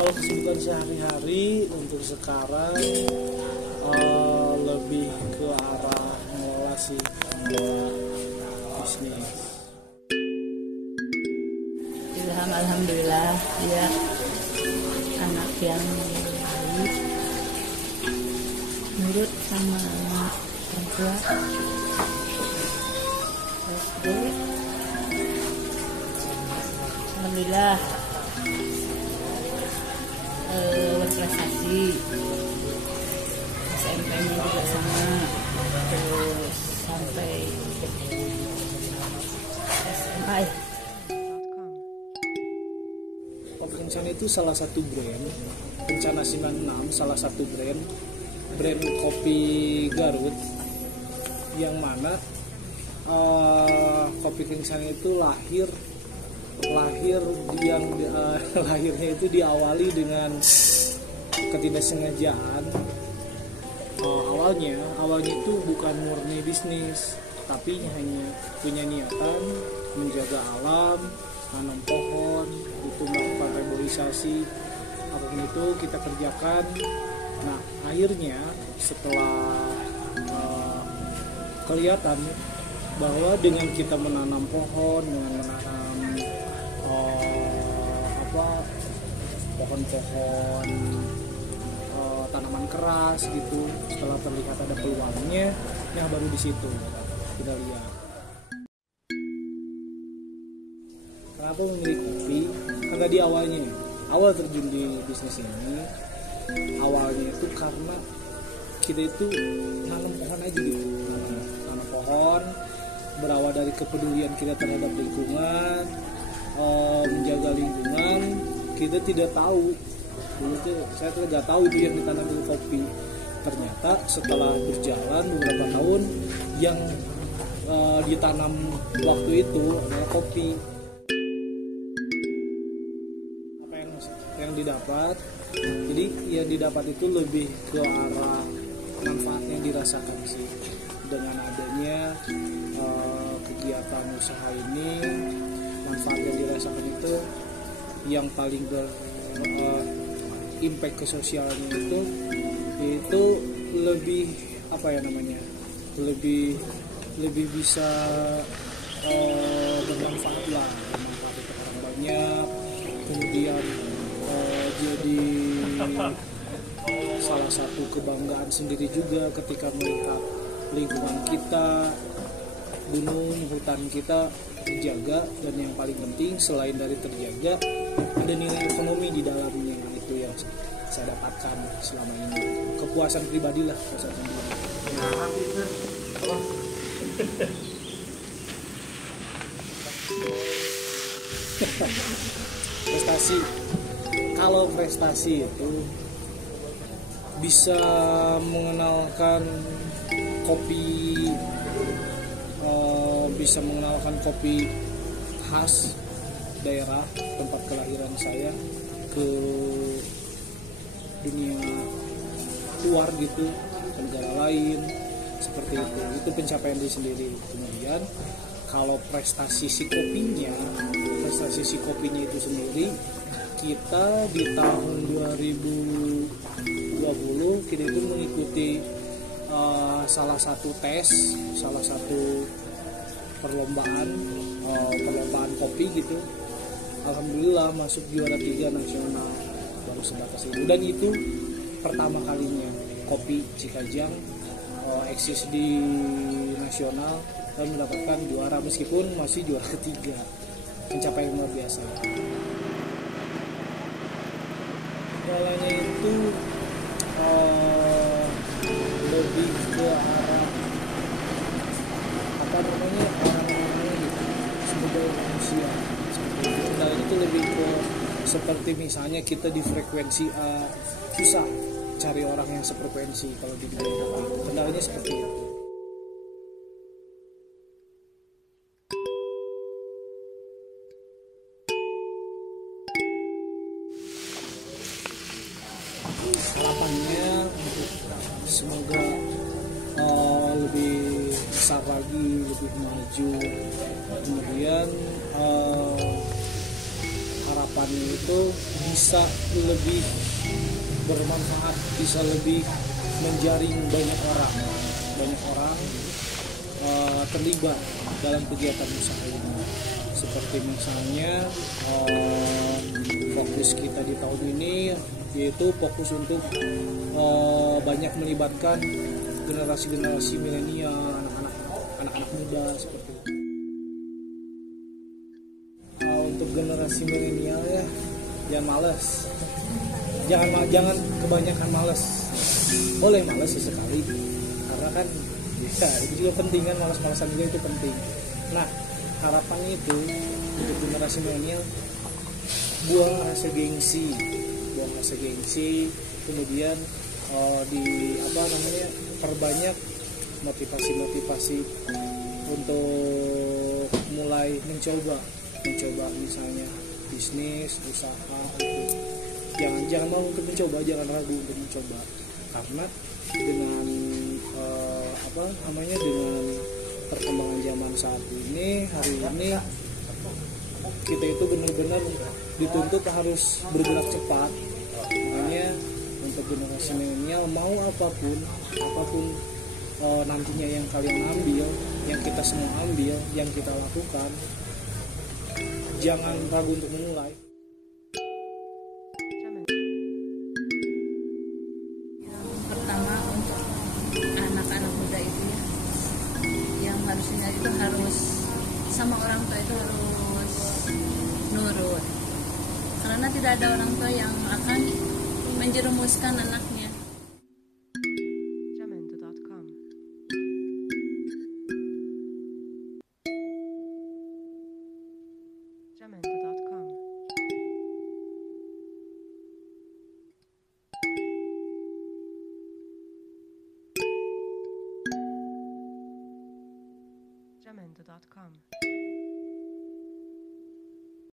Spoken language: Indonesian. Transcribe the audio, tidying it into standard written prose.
Kalau kesibukan sehari-hari untuk sekarang lebih ke arah mengelola sih bisnis. Ilham, alhamdulillah dia anak yang baik, nurut sama orang tua. SD, alhamdulillah berprestasi. SMP-nya juga sama, terus sampai SMA. Kopi Kencana itu salah satu brand, Kencana 96 salah satu brand kopi Garut, yang mana Kopi Kencana itu lahirnya itu diawali dengan ketidaksengajaan. Awalnya itu bukan murni bisnis, tapi hanya punya niatan menjaga alam, tanam pohon, itu melakukan reboisasi, apapun itu kita kerjakan. Nah, akhirnya setelah kelihatan bahwa dengan kita menanam pohon, dengan menanam pohon-pohon tanaman keras gitu, setelah terlihat ada peluangnya, yang baru di situ kita lihat. Kenapa memilih kopi? Karena di awal terjun di bisnis ini, awalnya itu karena kita itu nanam pohon aja gitu, nanam pohon, berawal dari kepedulian kita terhadap lingkungan, menjaga lingkungan. Kita tidak tahu, saya tidak tahu itu yang ditanam itu kopi. Ternyata setelah berjalan beberapa tahun, yang ditanam waktu itu adalah kopi. Apa yang didapat? Jadi yang didapat itu lebih ke arah manfaat yang dirasakan sih dengan adanya kegiatan usaha ini. Manfaat yang dirasakan itu yang paling impact ke sosialnya itu lebih lebih bisa bermanfaat untuk orang banyak, kemudian jadi salah satu kebanggaan sendiri juga ketika melihat lingkungan kita, gunung, hutan kita terjaga, dan yang paling penting selain dari terjaga ada nilai ekonomi di dalamnya. Itu yang saya dapatkan selama ini, kepuasan pribadi lah, prestasi. Kalau prestasi itu bisa mengenalkan kopi, khas daerah tempat kelahiran saya ke dunia luar gitu, ke negara lain, seperti itu pencapaian diri sendiri. Kemudian kalau prestasi si kopinya itu sendiri, kita di tahun 2020 kita itu mengikuti salah satu perlombaan kopi gitu. Alhamdulillah masuk juara 3 nasional, baru sebatas itu. Dan itu pertama kalinya kopi Cikajang eksis di nasional dan mendapatkan juara, meskipun masih juara ketiga. Pencapaian luar biasa. Kendalanya itu lebih ke arah orang-orangnya gitu, sebagai manusia. Kendalanya itu lebih ke seperti misalnya kita di frekuensi A, susah cari orang yang sefrekuensi kalau di bidang kopi. Kendalanya seperti itu. Harapannya untuk semoga lebih besar lagi, lebih maju. Kemudian harapannya itu bisa lebih bermanfaat, bisa lebih menjaring banyak orang terlibat dalam kegiatan usaha ini. Seperti misalnya fokus kita di tahun ini yaitu fokus untuk banyak melibatkan generasi milenial, anak-anak muda seperti itu. Untuk generasi milenial ya, jangan malas, jangan kebanyakan malas. Boleh malas sesekali, karena kan ya itu juga penting kan, malas-malasan juga itu penting. Nah, harapannya itu untuk generasi milenial, buang rasa gengsi, kemudian perbanyak motivasi untuk mulai mencoba misalnya bisnis, usaha itu. Jangan mau untuk mencoba, jangan ragu untuk mencoba, karena dengan dengan perkembangan zaman saat ini, hari ini kita itu benar-benar dituntut harus bergerak cepat. Makanya untuk generasi milenial, mau apapun nantinya yang kalian ambil, yang kita semua ambil, yang kita lakukan, jangan ragu untuk memulai. Pertama untuk anak-anak muda itu ya, yang harusnya itu harus sama orang tua itu harus nurut, karena tidak ada orang tua yang akan menjerumuskan anaknya. Jamendo.com. Jamendo.com. Jamendo.com.